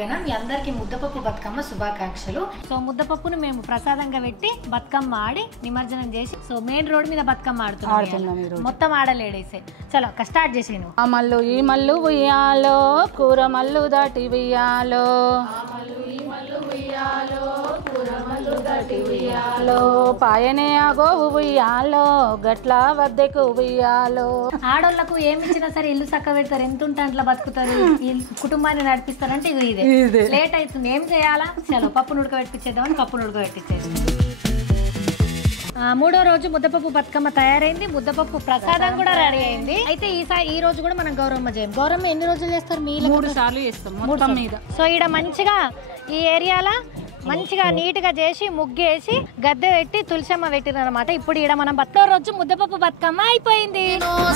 మీ అందరికి ముద్దపప్పు బతుకమ్మ శుభాకాంక్షలు. సో ముద్దపప్పును మేము ప్రసాదంగా పెట్టి బతుకమ్మ ఆడి నిమజ్జనం చేసి సో మెయిన్ రోడ్ మీద బతుకమ్మ ఆడుతున్నాం. మొత్తం ఆడలేడేసే చలో స్టార్ట్ చేసేను. ఆ మల్లు ఈ మల్లు ఉయ్యాలో కూర మల్లు దాటి ఉయ్యాలో పాయనే ఆగోవు ఉయ్యాలో గట్ల వద్దకు ఉయ్యాలో. ఆడోళ్లకు ఏమి ఇచ్చినా సరే ఇల్లు చక్క పెడతారు, ఎంత ఉంటే అట్లా బతుకుతారు, కుటుంబాన్ని నడిపిస్తారంటే ఇదే. లేట్ అవుతుంది, ఏం చేయాలా? చలో పప్పును ఉడకబెట్టించేద్దామని పప్పును ఉడకబెట్టించేది. మూడో రోజు ముద్దపప్పు బతుకమ్మ తయారైంది, ముద్దపప్పు ప్రసాదం కూడా రెడీ అయింది. అయితే ఈ రోజు కూడా మనం గౌరమ్మ చేయం. గౌరమ్మ ఎన్ని రోజులు చేస్తారు? మీ 3 సార్లు చేస్తాం మొత్తం మీద. సో ఈడ మంచిగా ఈ ఏరియాలో మంచిగా నీట్ గా చేసి ముగ్గేసి గద్దె పెట్టి తులసమ్మ పెట్టిరనమాట. ఇప్పుడు ఈడ మనం బతుకమ్మ రోజు ముద్దపప్పు బతుకమ్మ అయిపోయింది.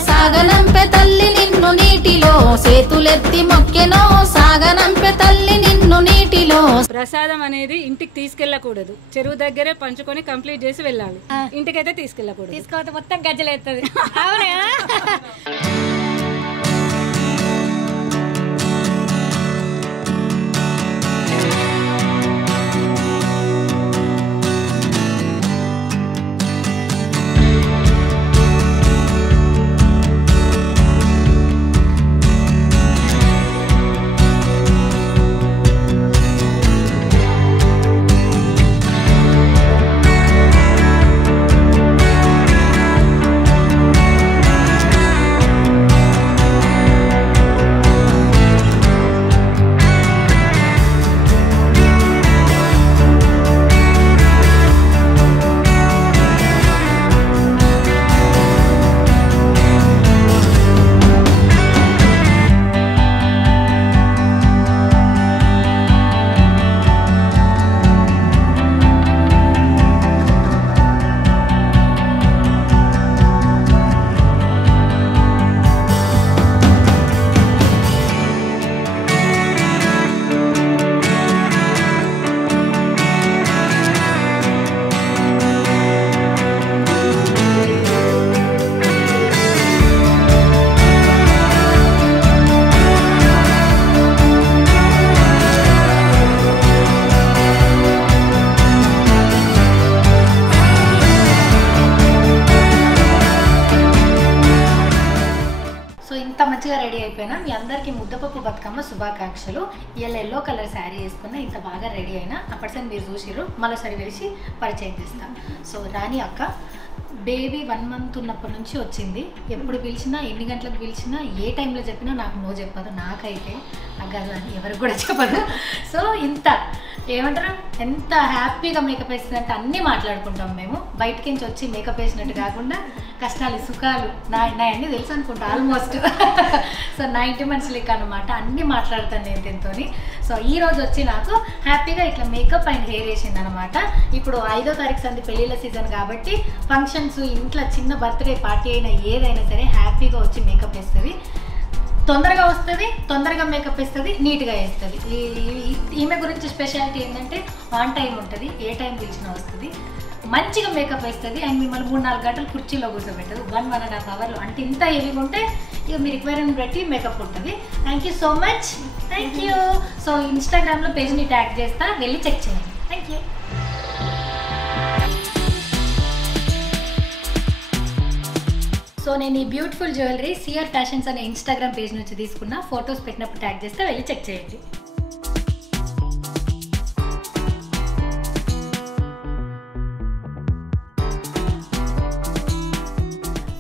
సాగనంపె తల్లి నిన్ను నీటిలో సేతులెత్తి మొక్కెనో సాగనంపె తల్లి నిన్ను నీటిలో. ప్రసాదం అనేది ఇంటికి తీసుకెళ్ళకూడదు, చెరువు దగ్గరే పంచుకొని కంప్లీట్ చేసి వెళ్ళాలి. ఇంటికైతే తీసుకెళ్ళకూడదు, తీసుకోవద్దు మొత్తం గజ్జలేస్తుంది. అవునా? మంచిగా రెడీ అయిపోయినా మీ అందరికి ముద్దపప్పు బతుకమ్మ శుభాకాంక్షలు. ఇలా ఎల్లో కలర్ శారీ వేసుకున్నా ఇంత బాగా రెడీ అయినా అప్పటిసరి మీరు చూసిర్రు, మరోసారి వెలిసి పరిచయం చేస్తాం. సో రాణి అక్క బేబీ 1 month ఉన్నప్పటి నుంచి వచ్చింది. ఎప్పుడు పిలిచినా, ఎన్ని గంటలకు పిలిచినా, ఏ టైంలో చెప్పినా నాకు నో చెప్పదు. నాకైతే అగ్గదని ఎవరికి కూడా చెప్పదు. సో ఇంత ఏమంటారు, ఎంత హ్యాపీగా మేకప్ వేస్తుందంటే అన్నీ మాట్లాడుకుంటాం మేము. బయటకి నుంచి వచ్చి మేకప్ వేసినట్టు కాకుండా కష్టాలు సుఖాలు అన్నీ తెలుసు అనుకుంటా ఆల్మోస్ట్. సో 90 months లెక్క అనమాట, అన్నీ మాట్లాడతాను నేను దీంతో. సో ఈ రోజు వచ్చి నాకు హ్యాపీగా ఇట్లా మేకప్ అండ్ హెయిర్ వేసింది అనమాట. ఇప్పుడు 5వ తారీఖు సంది పెళ్ళిళ్ళ సీజన్ కాబట్టి ఫంక్షన్స్, ఇంట్లో చిన్న బర్త్డే పార్టీ అయినా ఏదైనా సరే హ్యాపీగా వచ్చి మేకప్ వేస్తుంది. తొందరగా వస్తుంది, తొందరగా మేకప్ వేస్తుంది, నీట్గా వేస్తుంది. ఈమె గురించి స్పెషాలిటీ ఏంటంటే ఆన్ టైం ఉంటుంది, ఏ టైం పిలిచినా వస్తుంది, మంచిగా మేకప్ వేస్తుంది. అండ్ మిమ్మల్ని 3-4 గంటలు కుర్చీలో కూర్చోబెట్టదు. 1-1.5 hours అంటే ఇంత హెవీగా ఉంటే ఇక మీ రిక్వైర్మెంట్ బట్టి మేకప్ ఉంటుంది. Thank you so much. Thank you. So ఇన్స్టాగ్రామ్లో పేజ్ని ట్యాగ్ చేస్తా, వెళ్ళి చెక్ చేయండి. Thank you. సో నేను ఈ బ్యూటిఫుల్ జ్యువెలరీ సిఆర్ ఫ్యాషన్స్ అనే ఇన్స్టాగ్రామ్ పేజ్ నుంచి తీసుకున్న, ఫొటోస్ పెట్టినప్పుడు ట్యాగ్ చేస్తే వెళ్ళి చెక్ చేయండి.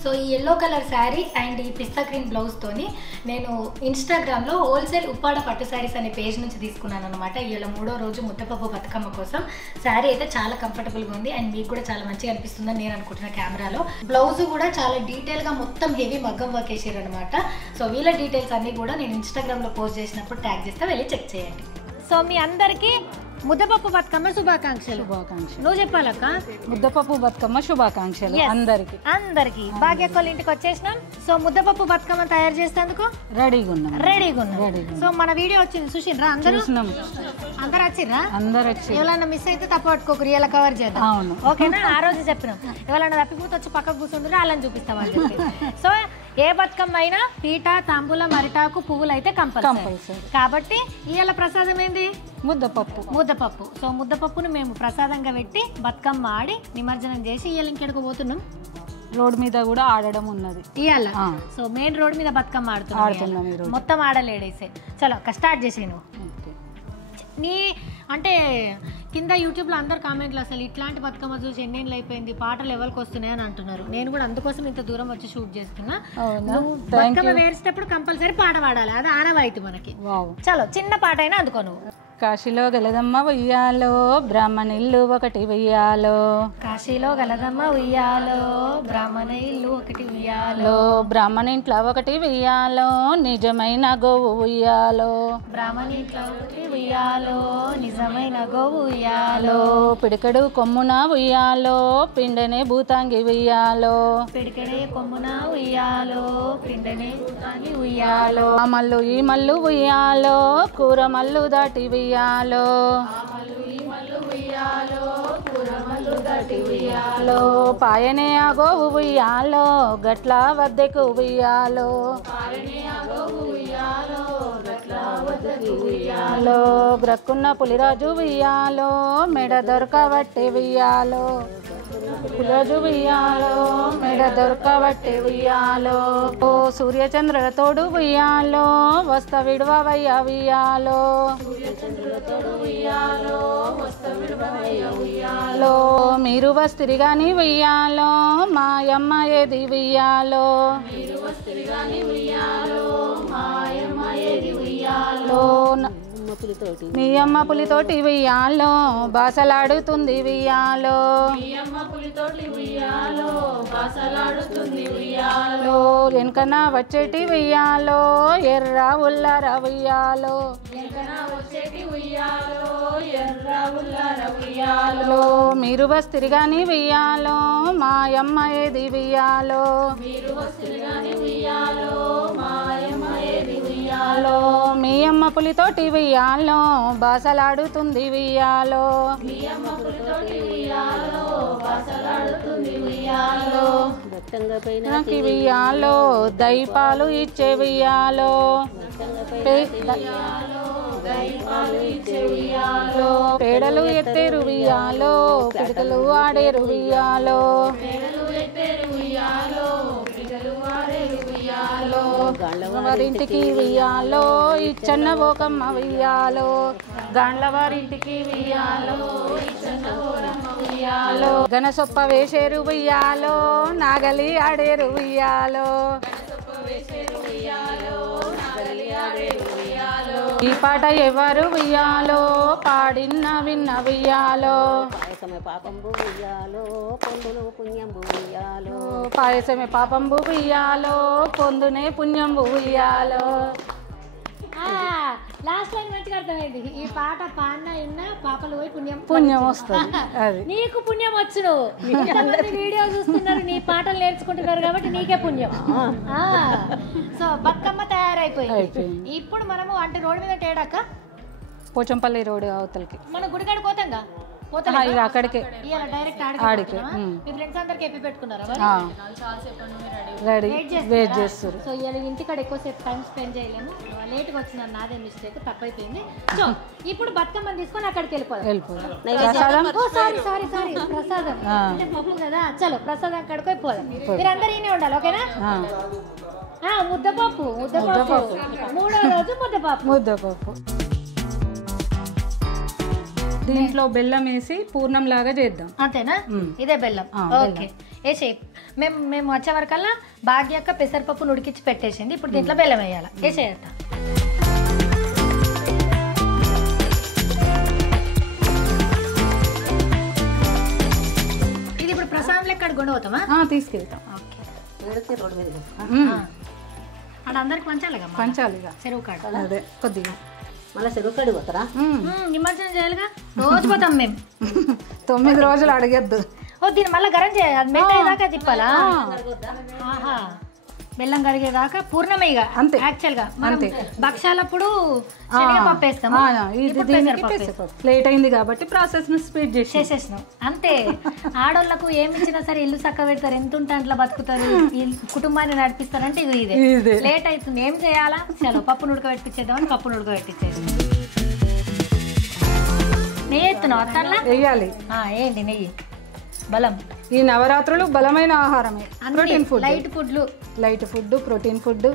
సో ఈ ఎల్లో కలర్ శారీ అండ్ ఈ పిస్తా గ్రీన్ బ్లౌజ్తోని నేను ఇన్స్టాగ్రామ్లో హోల్సేల్ ఉప్పాడ పట్టు శారీస్ అనే పేజ్ నుంచి తీసుకున్నాను అనమాట. ఇలా 3వ రోజు ముద్దపప్పు బతుకమ్మ కోసం శారీ అయితే చాలా కంఫర్టబుల్గా ఉంది అండ్ మీకు కూడా చాలా మంచిగా అనిపిస్తుందని నేను అనుకుంటున్నా కెమెరాలో. బ్లౌజ్ కూడా చాలా డీటెయిల్గా మొత్తం హెవీ మగ్గం వర్క్ వేసారు అనమాట. సో వీళ్ళ డీటెయిల్స్ అన్నీ కూడా నేను ఇన్స్టాగ్రామ్లో పోస్ట్ చేసినప్పుడు ట్యాగ్ చేస్తే వెళ్ళి చెక్ చేయండి. సో మీ అందరికీ ముద్దపప్పు బతుకమ్మ శుభాకాంక్షలు. నువ్వు చెప్పాలక్క. ముద్దపప్పు బతుకమ్మ శుభాకాంక్షలు అందరికి. భాగ్యక్కల ఇంటికి వచ్చేసినాం. సో ముద్దపప్పు బతుకమ్మ తయారు చేసేందుకు రెడీగా ఉన్నాం. సో మన వీడియో వచ్చింది చూసిండ్రా? అందరూ వచ్చిర్రా? అందరు వచ్చి ఎవరైనా మిస్ అయితే తప్ప పట్టుకోకు, రియల్ కవర్ చేద్దాం. ఓకేనా? ఆ రోజు చెప్పినాం ఎవరైనా తప్పిపోతే వచ్చి పక్కకు కూర్చుంటారో వాళ్ళని చూపిస్తామని చెప్పి. సో ఏ బతుకమ్మ అయినా పీట తాంబూలం అరిటాకు పువ్వులు అయితే కంపల్సరీ. కాబట్టి ఇవాళ ప్రసాదం ఏంది? ముద్దపప్పు. సో ముద్దపప్పును మేము ప్రసాదంగా పెట్టి బతుకమ్మ ఆడి నిమజ్జనం చేసి ఇవాళ ఇంకెక్కడికి పోతున్నాం. రోడ్ మీద కూడా ఆడడం ఉన్నది ఇవాళ. సో మెయిన్ రోడ్ మీద బతుకమ్మ ఆడుతున్నాం. మొత్తం ఆడలేడేసే. చలో స్టార్ట్ చేసే నువ్వు. నీ అంటే కింద యూట్యూబ్లో అందరు కామెంట్లు అసలు ఇట్లాంటి బతుకమ్మ చూసి ఎన్నేళ్ళు అయిపోయింది, పాటలు ఎవరికి వస్తున్నాయి అని అంటున్నారు. నేను కూడా అందుకోసం ఇంత దూరం వచ్చి షూట్ చేస్తున్నా. బతుకమ్మ వేసేటప్పుడు కంపల్సరీ పాట పాడాలి, అది ఆనవాయితీ మనకి. చలో చిన్న పాట అయినా అందుకో నువ్వు. కాశీలో గలదమ్మ ఉయ్యాలో బ్రాహ్మణ ఇల్లు ఒకటి ఉయ్యాలో. కాశీలో గలదమ్మ ఉయ్యాలో బ్రాహ్మణ ఇల్లు ఒకటి ఉయ్యాలో. బ్రాహ్మణ ఇంట్లో ఒకటి ఉయ్యాలో నిజమైన గోవు ఉయ్యాలో. బ్రాహ్మణ ఇంట్లో ఒకటి ఉయ్యాలో నిజమైన గోవు ఉయ్యాలో. పిడికెడు కొమ్మున ఉయ్యాలో పిండనే భూతాంగి ఉయ్యాలో. పిడికెడే కొమ్మున ఉయ్యాలో పిండనే భూతాంగి ఉయ్యాలో. ఆ మల్లు ఈ మల్లు ఉయ్యాలో కూర మల్లు దాటి ఉయ్యాలో. పాయనే ఆ గోవు ఉయ్యాలో గట్ల వద్దకు ఉయ్యాలో. గ్రక్కున్న పులిరాజు ఉయ్యాలో మెడ దొరకబట్టే ఉయ్యాలో. పులిరాజు ఉయ్యాలో మెడ దొరకబట్టే ఉయ్యాలో. ఓ సూర్యచంద్రుల తోడు ఉయ్యాలో వస్త విడవయ్య ఉయ్యాలో. మీరు వస్తిరిగాని ఉయ్యాలో మాయమ్మ ఏది ఉయ్యాలో. మీ అమ్మ పులితోటి ఉయ్యాలో బాసలాడుతుంది ఉయ్యాలో. వెనకన వచ్చేటి ఉయ్యాలో ఎర్ర ఉల్లర ఉయ్యాలో. మీరు వస్తిరిగాని ఉయ్యాలో మాయమ్మ ఏది ఉయ్యాలో. మీ అమ్మ పులితోటి ఉయ్యాలో బాసలాడుతుంది ఉయ్యాలో. నాకు ఉయ్యాలో దైపాలు ఇచ్చే ఉయ్యాలో. పేడలు ఎత్తేరు ఉయ్యాలో పిడకలు ఆడేరు ఉయ్యాలో. వారింటికి ఉయ్యాలో ఇచ్చన్న ఓకమ్మ ఉయ్యాలో. గాండ్ల వారింటికి ఉయ్యాలో గనసొప్ప వేసేరు ఉయ్యాలో నాగలి ఆడేరు ఉయ్యాలో. ఈ పాట ఎవరు ఉయ్యాలో పాడిన్న విన్న ఉయ్యాలో. పాపంబు ఉయ్యాలో పొందులు పుణ్యంబు ఉయ్యాలో. పాయసమే పాపంబు ఉయ్యాలో పొందునే పుణ్యంబు ఉయ్యాలో. లాస్ట్ లైన్ మంచిగా అర్థమైంది. ఈ పాట పాడిన ఇన్న పాపలు పోయి పుణ్యం వస్తుంది. అది నీకు పుణ్యం వచ్చును. వీడియో చూస్తున్నారు, నీ పాటలు నేర్చుకుంటున్నారు కాబట్టి నీకే పుణ్యం. సో బతుకమ్మ తయారైపోయింది. ఇప్పుడు మనము అంటే రోడ్డు మీద టేడాక పోచంపల్లి రోడ్ అవతలకి మన గుడికాడ పోతాంగా అక్కడికే డైరెక్ట్ ఆడికి. మీ ఫ్రెండ్స్ అందరికి ఎప్పి పెట్టుకున్నారా? రెడీ వెయిట్ చేస్తారు. సో ఇవాళ ఇంటికాడ ఎక్కువసేపు టైం స్పెండ్ చేయలేము, లేట్గా వచ్చిన నాదే మిస్టేక్, తప్పైపోయింది. సో ఇప్పుడు బతుకమ్మని తీసుకొని అక్కడికి వెళ్ళిపోదాం. ప్రసాదం అంటే పప్పు కదా. చలో ప్రసాదం అక్కడికి పోదాం. మీరందరూ ఈయనే ఉండాలి, ఓకేనా? ముద్దపప్పు మూడో రోజు ముద్దపప్పు. దీంట్లో బెల్లం వేసి పూర్ణం లాగా చేద్దాం. అంతేనా? ఇదే బెల్లం. ఓకే వేసే. మేము వచ్చే వరకల్లా భాగ్యక్క పెసరపప్పు ఉడికించి పెట్టేసింది. ఇప్పుడు దీంట్లో బెల్లం వేయాలి. వేసేయట. ఇది ఇప్పుడు ప్రసాదం లెక్క గుండవుతామా? తీసుకెళ్తాం. అక్కడ అందరికి పంచాలిగా. పంచాలిగా చెరువు కాడ. అదే కొద్దిగా మళ్ళీ చెరువు కాడికి పోతారా? నిమజ్జనం చేయాలిగా. రోజు పోతాం మేము. 9 రోజులు అడగద్దు. దీన్ని మళ్ళీ గరం చేయాలి, మెత్తయ్యేదాకా తిప్పాలా? బెల్లం కరిగేదాకా పూర్ణమే ఇక అంతే. యాక్చువల్ గా మనం అంతే. భక్షాలప్పుడు శనగపప్పు వేస్తాము, ఇప్పుడు పెసరపప్పు వేస్తాం. లేట్ అయింది కాబట్టి ప్రాసెస్ ని స్పీడ్ చేసేసినాం అంతే. ఆడోళ్ళకు ఏమి ఇచ్చినా సరే ఇల్లు చక్క పెడతారు, ఎంత ఉంటే అట్లా బతుకుతారు, ఈ కుటుంబాన్ని నడిపిస్తారంటే ఇదే. లేట్ అవుతుంది, ఏం చేయాలా, చలో పప్పును ఉడకబెట్టించేద్దామని పప్పును ఉడకబెట్టించేది. నెయ్యి ఎత్తున్నావు అత్తల్లా వేయాలి. ఏంటి నెయ్యి బలం. ఈ నవరాత్రులు బలమైన ఆహారమే, protein food, light food, protein food.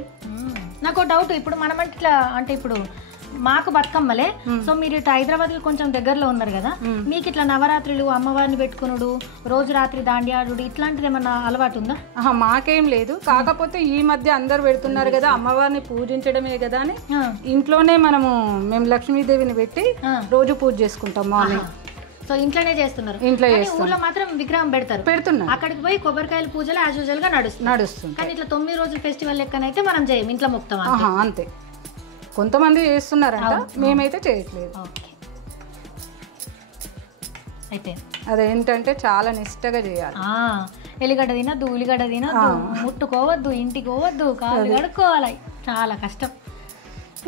నాకు డౌట్, ఇప్పుడు మనం ఇట్లా అంటే ఇప్పుడు మాకు బతుకమ్మలే, సో మీరు ఇటు హైదరాబాద్ కొంచెం దగ్గరలో ఉన్నారు కదా, మీకు ఇట్లా నవరాత్రులు అమ్మవారిని పెట్టుకునుడు, రోజు రాత్రి దాండియాడు ఇట్లాంటిది ఏమన్నా అలవాటు ఉందా? మాకేం లేదు, కాకపోతే ఈ మధ్య అందరు పెడుతున్నారు కదా, అమ్మవారిని పూజించడమే కదా అని ఇంట్లోనే మేము లక్ష్మీదేవిని పెట్టి రోజు పూజ చేసుకుంటాం మార్నింగ్. సో ఇంట్లోనే చేస్తున్నారు, ఊర్లో మాత్రం విగ్రహం పెడుతున్నారు, అక్కడికి పోయి కొబ్బరికాయల పూజలు యాజ్ యూజువల్ గా నడుస్తుంది. కానీ ఇట్లా 9 రోజుల ఫెస్టివల్ లెక్కనైతే మనం చేయం, ఇంట్లో మొక్కుతాం అంతే. కొంతమంది చేస్తున్నారంట, మేమైతే చేయట్లేదు. అయితే అదేంటంటే చాలా నిష్టగా చేయాలి. ఎల్లిగడ్డ తినద్దు, ఉల్లిగడ్డ తినద్దు, ముట్టుకోవద్దు, ఇంటికి పోవద్దు, కాళ్ళు కడుక్కోవాలి, చాలా కష్టం.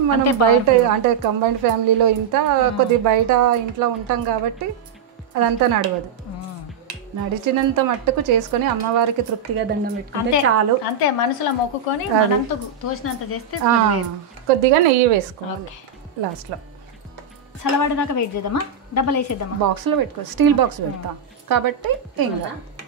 మనం బయట అంటే కంబైన్డ్ ఫ్యామిలీలో ఇంత కొద్ది బయట ఇంట్లో ఉంటాం కాబట్టి అదంతా నడవదు. నడిచినంత మట్టుకు చేసుకొని అమ్మవారికి తృప్తిగా దండం పెట్టుకుంటే చాలు. అంతే, మనసులో మొక్కుకొని తోచినంత చేస్తే. కొద్దిగా నెయ్యి వేసుకోవాలి లాస్ట్ లో. చల్లబడేదాకా వెయిట్ చేద్దామా, డబ్బలు వేసేద్దామా? బాక్స్ లో పెట్టుకో, స్టీల్ బాక్స్ పెడతాం కాబట్టి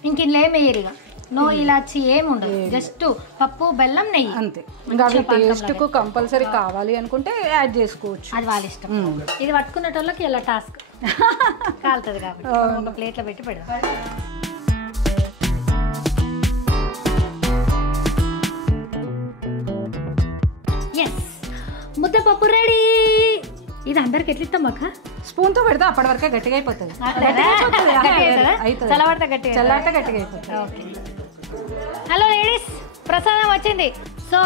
ఇంకేం వేయరుగా, నో ఇలాచి ఏమి ఉండదు, జస్ట్ పప్పు బెల్లం నెయ్యి అంతే. ఇంకా టేస్ట్ కు కంపల్సరీ కావాలి అనుకుంటే యాడ్ చేసుకోవచ్చు, అది వాళ్ళ ఇష్టం. ఇది పట్టుకునేటోళ్ళకి ఇలా టాస్క్ కాలుతుంది కాబట్టి ఒక ప్లేట్లో పెట్టి పెడదాం. ఎస్, ముద్దపప్పు రెడీ. ఇది అందరికి ఎట్లా ఇస్తాం అక్క? స్పూన్ తో పెడితే అప్పటి వరకే గట్టిగా అయిపోతుంది, చల్లబడితే గట్టిగా అయిపోతుంది. ఓకే. హలో లేడీస్, ప్రసాదం వచ్చింది. సో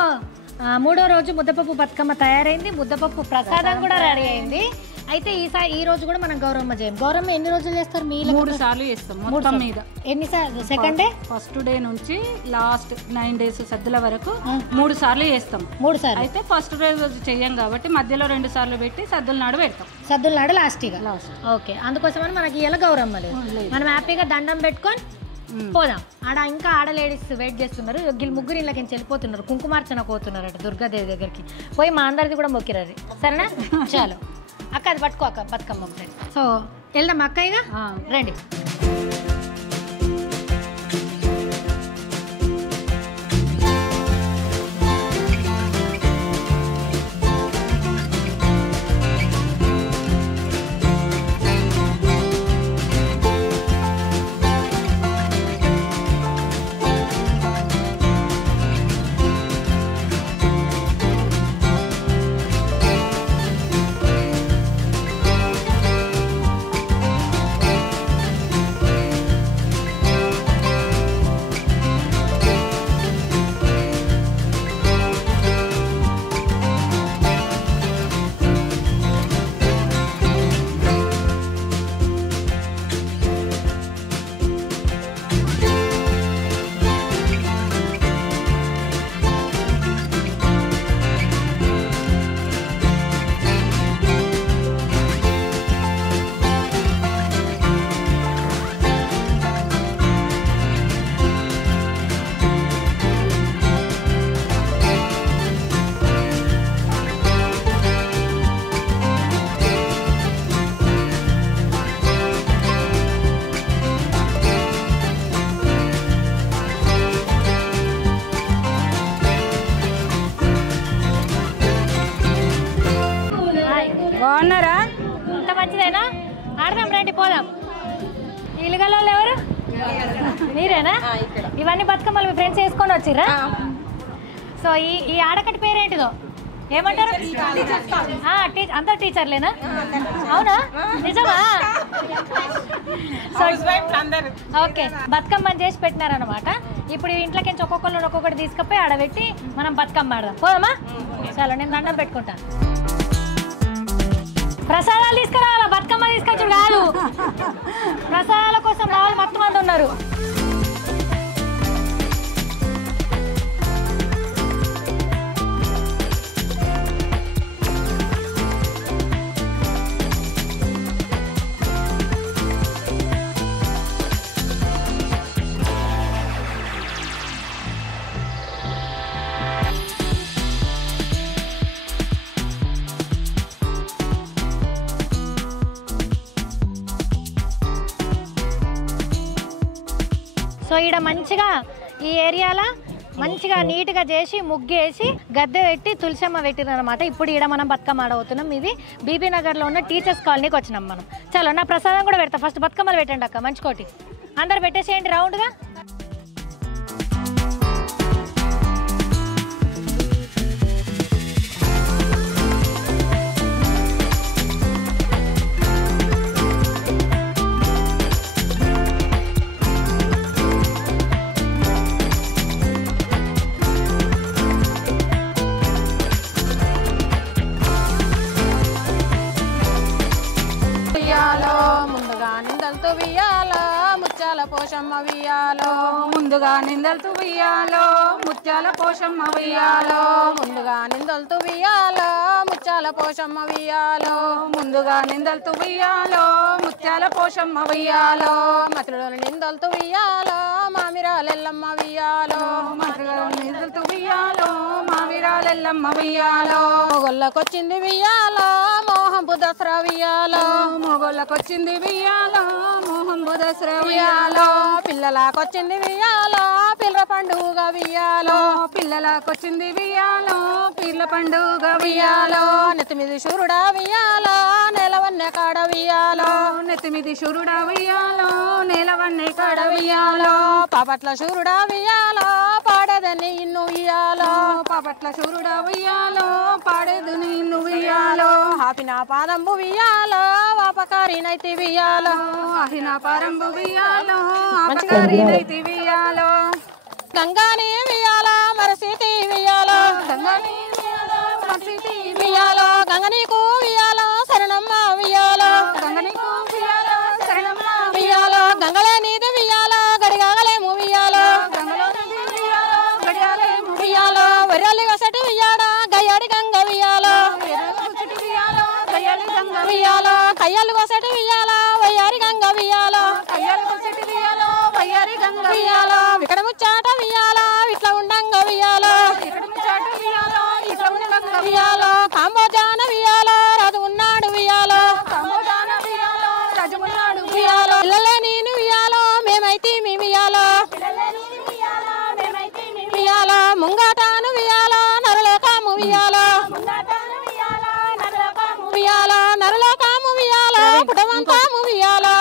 3వ రోజు ముద్దపప్పు బతుకమ్మ తయారైంది, ముద్దపప్పు ప్రసాదం కూడా రెడీ అయింది. అయితే ఈ రోజు కూడా మనం గౌరమ్మ చేయం. గౌరమ్మ ఎన్ని రోజులు చేస్తారు? మీ 3 సార్లు చేస్తాం మొత్తం మీద. ఎన్నిసార్లు? సెకండ్ డే, ఫస్ట్ డే నుంచి లాస్ట్ 9 days సద్దుల వరకు 3 సార్లు చేస్తాం. 3 సార్లు అయితే ఫస్ట్ రోజు చెయ్యం కాబట్టి మధ్యలో 2 సార్లు పెట్టి సద్దుల నాడు పెడతాం. సద్దుల నాడు లాస్ట్. ఓకే, అందుకోసమని మనకి ఇలా గౌరమ్మ లేదు. మనం హ్యాపీగా దండం పెట్టుకొని పోదాం. ఇంకా ఆడ లేడీస్ వెయిట్ చేస్తున్నారు, ముగ్గురు ఇళ్ళకి వెళ్ళిపోతున్నారు, కుంకుమార్చన పోతున్నారు అట దుర్గాదేవి దగ్గరికి పోయి. మా అందరిది కూడా మొక్కిరారు, సరేనా? చాలు అక్క, అది పట్టుకో అక్క, బతుకమ్మ. సో వెళ్దాం అక్కయ్యగా, రండి. బాగున్నారా? ఇంత మంచిదేనా? ఆడదాం రండి, పోదాం. ఇల్లుగల వాళ్ళు ఎవరు? మీరేనా? ఇవన్నీ బతుకమ్మలు మీ ఫ్రెండ్స్ వేసుకొని వచ్చిర్రా? సో ఈ ఆడకట్టి పేరేంటిదో ఏమంటారు? అందరు టీచర్లేనా? అవునా, నిజమా? ఓకే, బతుకమ్మని చేసి పెట్టినారనమాట. ఇప్పుడు ఇంట్లోకి ఒక్కొక్కటి తీసుకుపోయి ఆడబెట్టి మనం బతుకమ్మ ఆడదాం. పోదామా? చాలా, నేను దండం పెట్టుకుంటాను. ప్రసాదాలు తీసుకురావాలా, బతుకమ్మ తీసుకొచ్చుడు కాదు. ప్రసాదాల కోసం మా వాళ్ళు మొత్తం మంది ఉన్నారు. సో ఈడ మంచిగా ఈ ఏరియాలో మంచిగా నీట్గా చేసి ముగ్గేసి గద్దె పెట్టి తులసమ్మ పెట్టిన అనమాట. ఇప్పుడు ఈడ మనం బతుకమ్మ ఆడవుతున్నాం. ఇది బీబీ నగర్లో ఉన్న టీచర్స్ కాలనీకి వచ్చినాం మనం. చలో నా ప్రసాదం కూడా పెడతా. ఫస్ట్ బతుకమ్మలు పెట్టండి అక్క, మంచికోటి అందరు పెట్టేసేయండి రౌండ్గా. ముందుగా నిందలతో వియ్యాలో ముత్యాల పోషమ్మ వియ్యాలో ముందుగా నిందలతో వియ్యాలో ముత్యాల పోషమ్మ వియ్యాలో ముందుగా నిందలతో వియ్యాలో ముత్యాల పోషమ్మ వియ్యాలో ముందుగా నిందలతో వియ్యాలో ముత్యాల పోషమ్మ వియ్యాలో మతుల నిందలతో వియ్యాలో మామిరాలెల్లమ్మ వియ్యాలో నిందలతో వియ్యాలో మామిరాలెల్లమ్మ వియ్యాలో మొగొల్లకొచ్చింది వియ్యాలో మోహంపు దసరా వియ్యాలో మొగోళ్ళకొచ్చింది వియ్యాలో మోహంబు దసరా వియ్యాలో పిల్లలకొచ్చింది వియ్యాలో పిల్ల పండుగ వియ్యాలో పిల్లలకొచ్చింది వియ్యాలో పీర్ల పండుగ వియ్యాలో నెత్తిమిది శూరుడా వియ్యాలో నెలవన్నె కాడ వియ్యాలో నెత్తిమిది శూరుడా వియ్యాలో నేలవన్నే కాడ వియ్యాలో పాపట్ల శూరుడా వియ్యాలో పాడేదని ఇన్ను వియ్యాలో పాపట్ల శూరుడా వియ్యాలో పాడేదు నిన్ను వియ్యాలో హాపిన పాదంబు వియ్యాలో వాపకారినైతి వియ్యాలో ఆహిన పారంబు వియ్యాలో ఆపకారినైతి వియ్యాలో గంగాని వియ్యాలో మరసితి వియ్యాలో గంగని వియ్యాలో మర్సితి వియ్యాలో గంగనీకు వియ్యాలో శరణమ్మ వియ్యాలో గంగనికు వియ్యాలో శరణమ్మ వియ్యాలో గంగలే నీది వియ్యాలో గడిగాగలేము వియ్యాలో గంగలో నది వియ్యాలో గడియాలేము వియ్యాలో వరలి గసటి వియ్యాడా గయ్యాడి గంగ వియ్యాలో ఎర్రగుచ్చటి వియ్యాలో గయ్యాలి గంగ వియ్యాలో కయ్యాలు గసటి వియ్యాలో వయ్యారి గంగ వియ్యాలో కయ్యాలి గుచ్చటి వియ్యాలో వయ్యారి గంగ వియ్యాలో ఇక్కడ ముచ్చాట వియ్యాలో ఇట్లా ఉండంగ వియ్యాలో ఇక్కడ చాట వియ్యాలో ఇట్లా ఉండంగ వియ్యాలో కాంబోజాన వియ్యాలో రాజు ఉన్నాడు వియ్యాలో సంబోధాన వియ్యాలో రజమున్నాడు వియ్యాలో పిల్లలే నేను వియ్యాలో మేమైతే మీ వియ్యాలో వియ్యాలో ముంగాటాను వియ్యాలో నరలోకాము వియ్యాలో వియ్యాలో నరలోకాము వియ్యాలో కుటుంబంతాము వియ్యాలో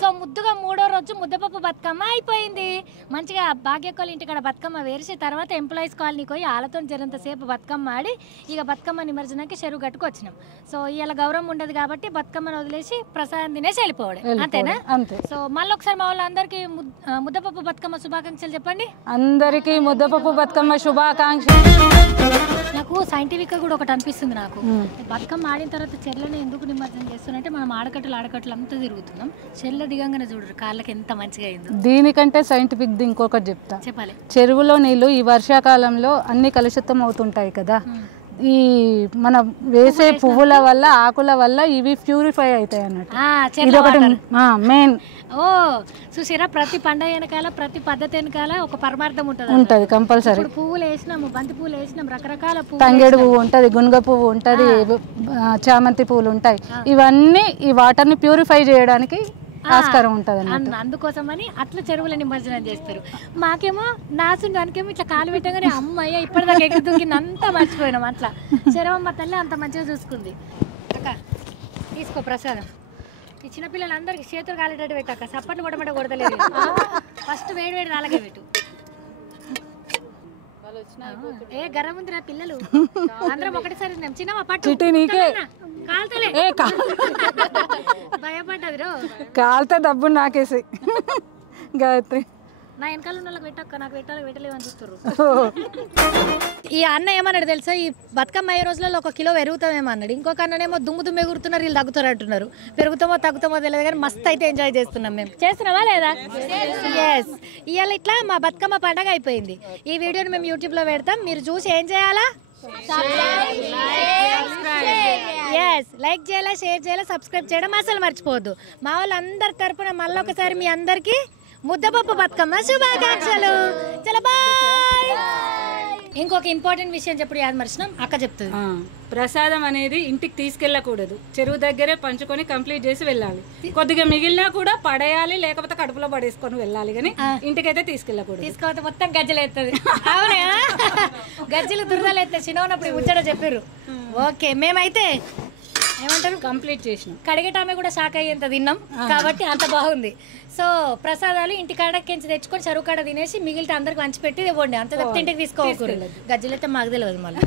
సో ముద్దుగా మూడో రోజు ముద్దపప్పు బతుకమ్మ అయిపోయింది. మంచిగా భాగ్యకోళ్ళ ఇంటికాడ బతుకమ్మ వేసి తర్వాత ఎంప్లాయీస్ కాలనీకి పోయి వాళ్ళతో జరంతసేపు బతుకమ్మ ఆడి ఇక బతుకమ్మ నిమజ్జనానికి చెరువు గట్టుకు వచ్చినాం. సో ఇవాళ గౌరవం ఉండదు కాబట్టి బతుకమ్మను వదిలేసి ప్రసాదం తినేసి వెళ్ళిపోవడం అంతేనా? అంతే. సో మళ్ళీ ఒకసారి మా వాళ్ళందరికీ ముద్దపప్పు బతుకమ్మ శుభాకాంక్షలు చెప్పండి. అందరికీ ముద్దపప్పు బతుకమ్మ శుభాకాంక్షలు. నాకు సైంటిఫిక్ గా కూడా ఒకటి అనిపిస్తుంది. నాకు బతుకమ్మ ఆడిన తర్వాత చెర్లని ఎందుకు నిమజ్జనం చేస్తున్నట్టే మనం ఆడకట్టులు అంతా తిరుగుతున్నాం. చెర్ల దిగంగానే చూడరు కాళ్ళకి ఎంత మంచిగా అయిందో. దీనికంటే సైంటిఫిక్ ఇంకొకటి చెప్తా. చెప్పాలి. చెరువులో నీళ్ళు ఈ వర్షాకాలంలో అన్ని కలుషితం అవుతుంటాయి కదా, ఈ మన వేసే పువ్వుల వల్ల ఆకుల వల్ల ఇవి ప్యూరిఫై అవుతాయి అన్నట్టు. ఇది ఒకటి మెయిన్. ఓ చూసారా, ప్రతి పండగ వెనకాల ప్రతి పద్ధతి వెనకాల ఒక పరమార్థం ఉంటది కంపల్సరీ. ఇప్పుడు పువ్వులు వేసినాము, బంతి పువ్వులు వేసినాం, రకరకాల తంగేడు పువ్వు ఉంటది, గునుగ పువ్వు ఉంటది, చామంతి పువ్వులు ఉంటాయి. ఇవన్నీ ఈ వాటర్ ని ప్యూరిఫై చేయడానికి ఆస్కారం ఉంటది అన్నట్టు. అందుకోసమని అట్లా చెరువుల నిమజ్జనం చేస్తారు. మాకేమో నాసుండానికేమో ఇట్లా కాలు పెట్టగానే అమ్మయ్య ఇప్పటిదాకా ఎగిరి దుంకింది అంతా మర్చిపోయినాం. అట్లా చెరవమ్మ తల్లి అంత మంచిగా చూసుకుంది. అక్క తీసుకో ప్రసాదం. ఈ చిన్నపిల్లలందరికీ చేతులు కాలేటట్టు పెట్టాక సప్పట్లు కొట్టమంటే కొడతలేదు. ఫస్ట్ వేడి వేడి రాలకే పెట్టు. ఏ గరం ఉంది రా పిల్లలు అందరం ఒకటిసారి చిన్నమ్మ పట్టు కాల్తలే భయపడ్డది రో కాల్తే డబ్బు నాకేసి గాయత్రి నా వెనకాల ఉన్న వాళ్ళకి పెట్టక్క నాకు పెట్టలేవు అని చూస్తారు. ఈ అన్న ఏమన్నాడు తెలుసా, ఈ బతుకమ్మ అయ్యే రోజులలో 1 కిలో పెరుగుతామేమో అన్నాడు. ఇంకొక అన్ననేమో దుమ్ము ఎగురుతున్నారు, వీళ్ళు తగ్గుతారు అంటున్నారు. పెరుగుతామో తగ్గుతామో తెలియదు కానీ మస్తు అయితే ఎంజాయ్ చేస్తున్నాం. మేము చేస్తున్నామా లేదా? ఎస్. ఇవాళ ఇట్లా మా బతుకమ్మ పండగ అయిపోయింది. ఈ వీడియోని మేము యూట్యూబ్లో పెడతాం. మీరు చూసి ఏం చేయాలా? ఎస్, లైక్ చేయాలా, షేర్ చేయాలా, సబ్స్క్రైబ్ చేయడం అసలు మర్చిపోవద్దు. మా వాళ్ళందరి తరపున మళ్ళీ ఒకసారి మీ అందరికీ ముద్దపప్పు బతుకమ్మ శుభాకాంక్షలు. చలో బాయ్. ఇంకొక ఇంపార్టెంట్ విషయం చెప్పుడు యాద్ మర్చినాం, అక్క చెప్తుంది. ప్రసాదం అనేది ఇంటికి తీసుకెళ్ళకూడదు, చెరువు దగ్గరే పంచుకొని కంప్లీట్ చేసి వెళ్ళాలి. కొద్దిగా మిగిలినా కూడా పడేయాలి, లేకపోతే కడుపులో పడేసుకొని వెళ్ళాలి, కానీ ఇంటికైతే తీసుకెళ్ళకూడదు. తీసుకోవద్దు, మొత్తం గజ్జలు ఎత్తది. అవునా, గజ్జలు దురదలు ఎత్తాయి. చిన్నప్పుడు ముచ్చట చెప్పారు. ఓకే, మేమైతే ఏమంటారు కంప్లీట్ చేసినాం. కడిగటామే కూడా షాక్ అయ్యేంత తిన్నాం కాబట్టి అంత బాగుంది. సో ప్రసాదాలు ఇంటి కాడకించి తెచ్చుకొని చెరువు కాడ తినేసి మిగిలితే అందరికి పంచిపెట్టి ఇవ్వండి. అంత తప్పితే ఇంటికి తీసుకోకూడదు. గజ్జలు అయితే మాకు తెలియదు మళ్ళీ.